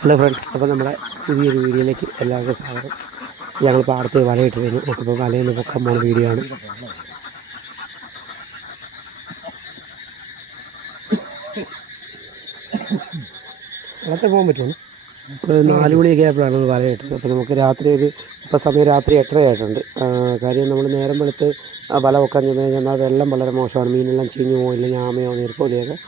Hello friends അപ്പോൾ നമ്മുടെ പുതിയൊരു വീഡിയോയിലേക്ക് എല്ലാവർക്കും സ്വാഗതം. ഞങ്ങൾ പാടത്ത് വലയിട്ടിരുന്നു അപ്പോൾ വലയിൽ നിന്ന് പൊക്കാൻ പോകുന്ന വീഡിയോ ആണ്. വെള്ളത്തിൽ പോകാൻ പറ്റുമോ? ഒരു നാല് മണിയൊക്കെ ആയപ്പോഴാണ് വലയിട്ടത്. അപ്പോൾ നമുക്ക് രാത്രി ഒരു ഇപ്പോൾ സമയം രാത്രി എട്ടര ആയിട്ടുണ്ട്. കാര്യം നമ്മൾ നേരം വെളുത്ത് വല വെക്കാൻ ചെന്ന് കഴിഞ്ഞാൽ വെള്ളം വളരെ മോശമാണ്. മീനെല്ലാം ചീഞ്ഞു പോകില്ല ഞാമയോ നീർക്കോലിയൊക്കെ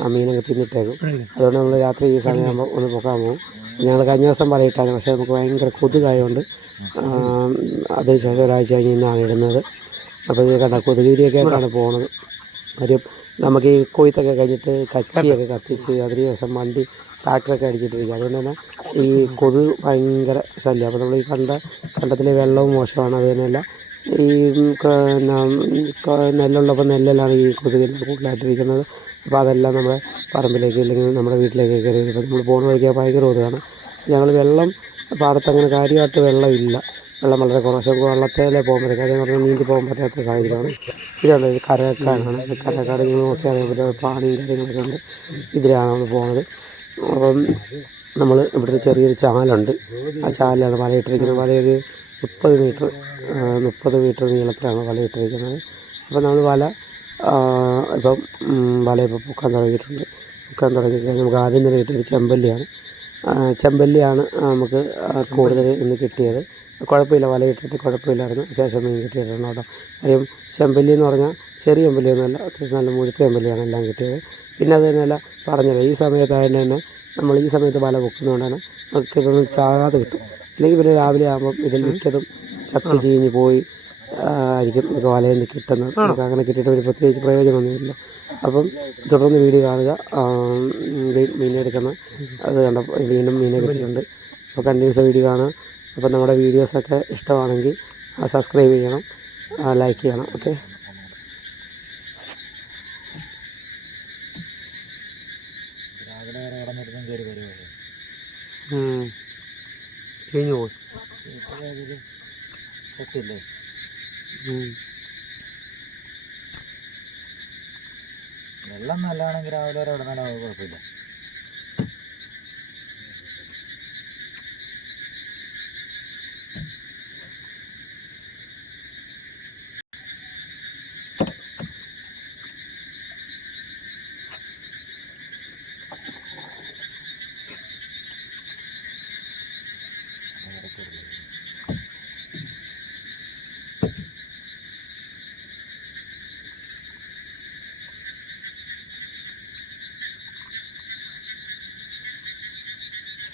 ആ മീനൊക്കെ തിന്നിട്ടേക്കും. അതുകൊണ്ട് നമ്മൾ രാത്രി ഈ സമയമാകുമ്പോൾ ഒന്ന് പൊക്കാൻ പോകും ഞങ്ങൾ കഴിഞ്ഞ ദിവസം പറയിട്ടാണ് പക്ഷേ നമുക്ക് ഭയങ്കര കൊതുകായതുകൊണ്ട് അതിനുശേഷം അതിന് ശേഷം ഒരാഴ്ച കഴിഞ്ഞ് ഇന്നാണ് ഇടുന്നത്. അപ്പോൾ ഇത് കണ്ട കൊതുകുതിരിയൊക്കെ ആയിട്ടാണ് പോകുന്നത് ഒരു നമുക്ക് ഈ കൊയ്ത്തൊക്കെ കഴിഞ്ഞിട്ട് കച്ചിയൊക്കെ കത്തിച്ച് അതിന് ശേഷം വണ്ടി ട്രാക്ടറൊക്കെ അടിച്ചിട്ടിരിക്കുക അതുകൊണ്ട് തന്നെ ഈ കൊതുക് ഭയങ്കര ശല്യം. അപ്പോൾ നമ്മൾ ഈ കണ്ട കണ്ടത്തിലെ വെള്ളവും മോശമാണ്. അത് തന്നെയല്ല ഈ നെല്ലുള്ളപ്പോൾ നെല്ലെല്ലാം ഈ കൊതുകിന്റെ കൂടുതലായിട്ടിരിക്കുന്നത് അപ്പോൾ അതെല്ലാം നമ്മുടെ പറമ്പിലേക്ക് അല്ലെങ്കിൽ നമ്മുടെ വീട്ടിലേക്ക് കയറി വരും. അപ്പോൾ നമ്മൾ പോകുന്ന വഴിക്ക് ഭയങ്കര കൊതുകാണ് ഞങ്ങൾ വെള്ളം പാടത്ത് അങ്ങനെ കാര്യമായിട്ട് വെള്ളമില്ല. വെള്ളം വളരെ കുറച്ച് നമുക്ക് വള്ളത്തേലേ പോകാൻ പറ്റും. കാര്യം പറഞ്ഞാൽ നീന്തി പോകാൻ പറ്റാത്ത സാഹചര്യമാണ്. ഇതാണ് ഇത് കരക്കാനാണ് കരക്കാട് നിങ്ങൾ നോക്കിയാൽ അറിയാൻ പാണിയും കാര്യങ്ങളൊക്കെ ഉണ്ട്. ഇതിലാണ് നമ്മൾ പോകുന്നത്. അപ്പം നമ്മൾ ഇവിടെ ഒരു ചെറിയൊരു ചാലുണ്ട്. ആ ചാലിലാണ് വലയിട്ടിരിക്കുന്നത്. വലയൊരു മുപ്പത് മീറ്റർ മുപ്പത് മീറ്റർ നീളത്തിലാണ് വലയിട്ടിരിക്കുന്നത്. അപ്പോൾ നമ്മൾ വല ഇപ്പം ഉം, പൂക്കാൻ തുടങ്ങിയിട്ടുണ്ട്. പൂക്കാൻ തുടങ്ങി കഴിഞ്ഞാൽ നമുക്ക് ആദ്യം തന്നെ കിട്ടിയത് ചെമ്പല്ലിയാണ്. ചെമ്പല്ലിയാണ് നമുക്ക് കൂടുതൽ ഇന്ന് കിട്ടിയത്. കുഴപ്പമില്ല വല ഇട്ടിട്ട് കുഴപ്പമില്ലായിരുന്നു. ശേഷം മീൻ കിട്ടിയിട്ടുണ്ട് കേട്ടോ. കാര്യം ചെമ്പല്ലി എന്ന് പറഞ്ഞാൽ ചെറിയ ചെമ്പല്ലിയൊന്നുമല്ല അത്യാവശ്യം നല്ല മുഴുത്ത ചെമ്പല്ലിയാണ് എല്ലാം കിട്ടിയത്. പിന്നെ അത് തന്നെയല്ല പറഞ്ഞത് ഈ സമയത്തായതുകൊണ്ട് തന്നെ നമ്മൾ ഈ സമയത്ത് വല പൊക്കുന്നതുകൊണ്ട് തന്നെ നമുക്ക് ഇതൊന്നും ചാകാതെ കിട്ടും. അല്ലെങ്കിൽ പിന്നെ രാവിലെ ആകുമ്പം ഇതിൽ മിക്കതും ചത്തി ചീഞ്ഞ് പോയി ആയിരിക്കും നമുക്ക് വലയിൽ നിന്ന് കിട്ടുന്നത്. നമുക്ക് അങ്ങനെ കിട്ടിയിട്ട് ഒരു പ്രത്യേകിച്ച് പ്രയോജനമൊന്നുമില്ല. അപ്പം തുടർന്ന് വീഡിയോ കാണുക. മീനെടുക്കുന്ന അത് കണ്ടപ്പോൾ വീണ്ടും മീനെ കിട്ടിയിട്ടുണ്ട്. അപ്പോൾ കണ്ടിന്യൂസ് വീഡിയോ കാണുക. അപ്പം നമ്മുടെ വീഡിയോസൊക്കെ ഇഷ്ടമാണെങ്കിൽ സബ്സ്ക്രൈബ് ചെയ്യണം. ലൈക്ക് ചെയ്യണം. ഓക്കെ കഴിഞ്ഞു പോയി. വെള്ളം നല്ലതാണെങ്കിൽ രാവിലെ വരെ കിടന്നാലും കുഴപ്പമില്ല. കട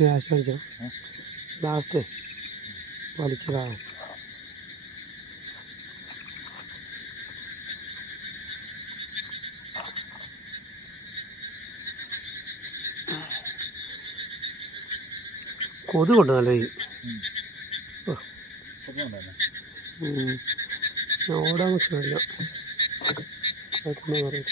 ലാസ്റ്റ് അടിച്ചോ ലാസ്റ്റ് വലിച്ചതാണ്. കൊതുകുണ്ട് നല്ല രീതി ഓടാൻ പ്രശ്നമില്ല പറയുന്നത് പറയും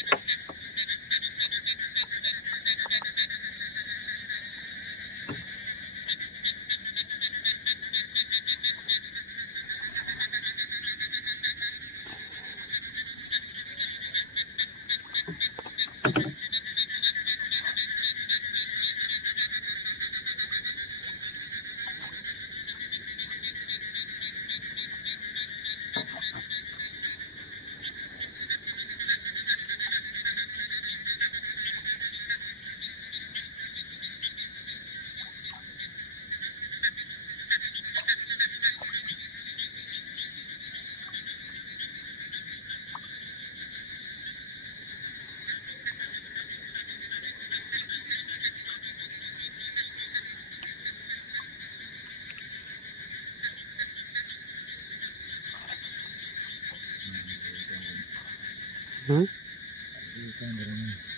हाँ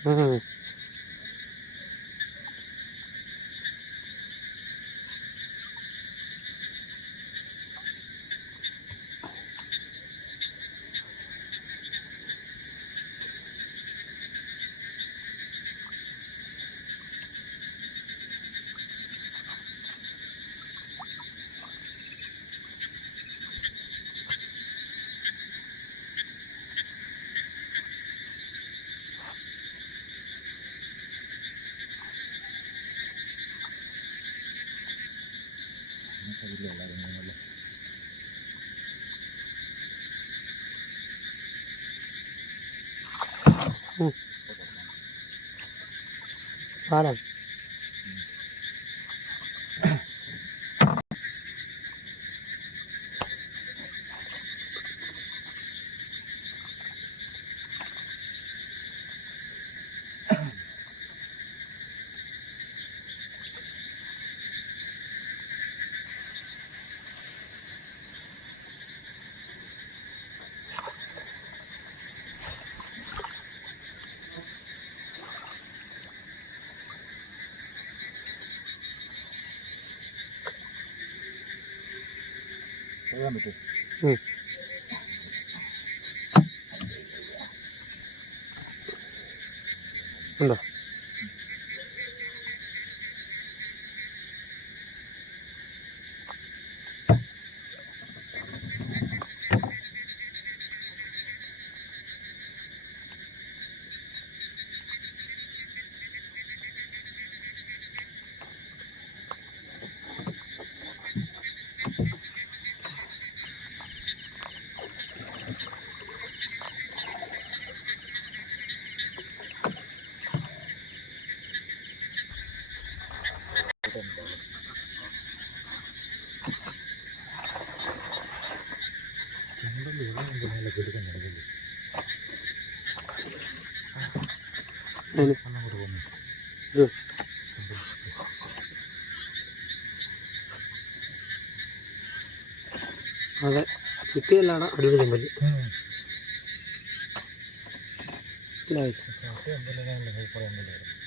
हाँ തുടങ്ങി ആ ശരിയല്ല കുഞ്ഞുങ്ങളെ പോകാൻ പറ്റും. ഉണ്ടോ? അതെ കിട്ടിയല്ലാണ് അടിപൊളി എന്തെല്ലാം പറയാൻ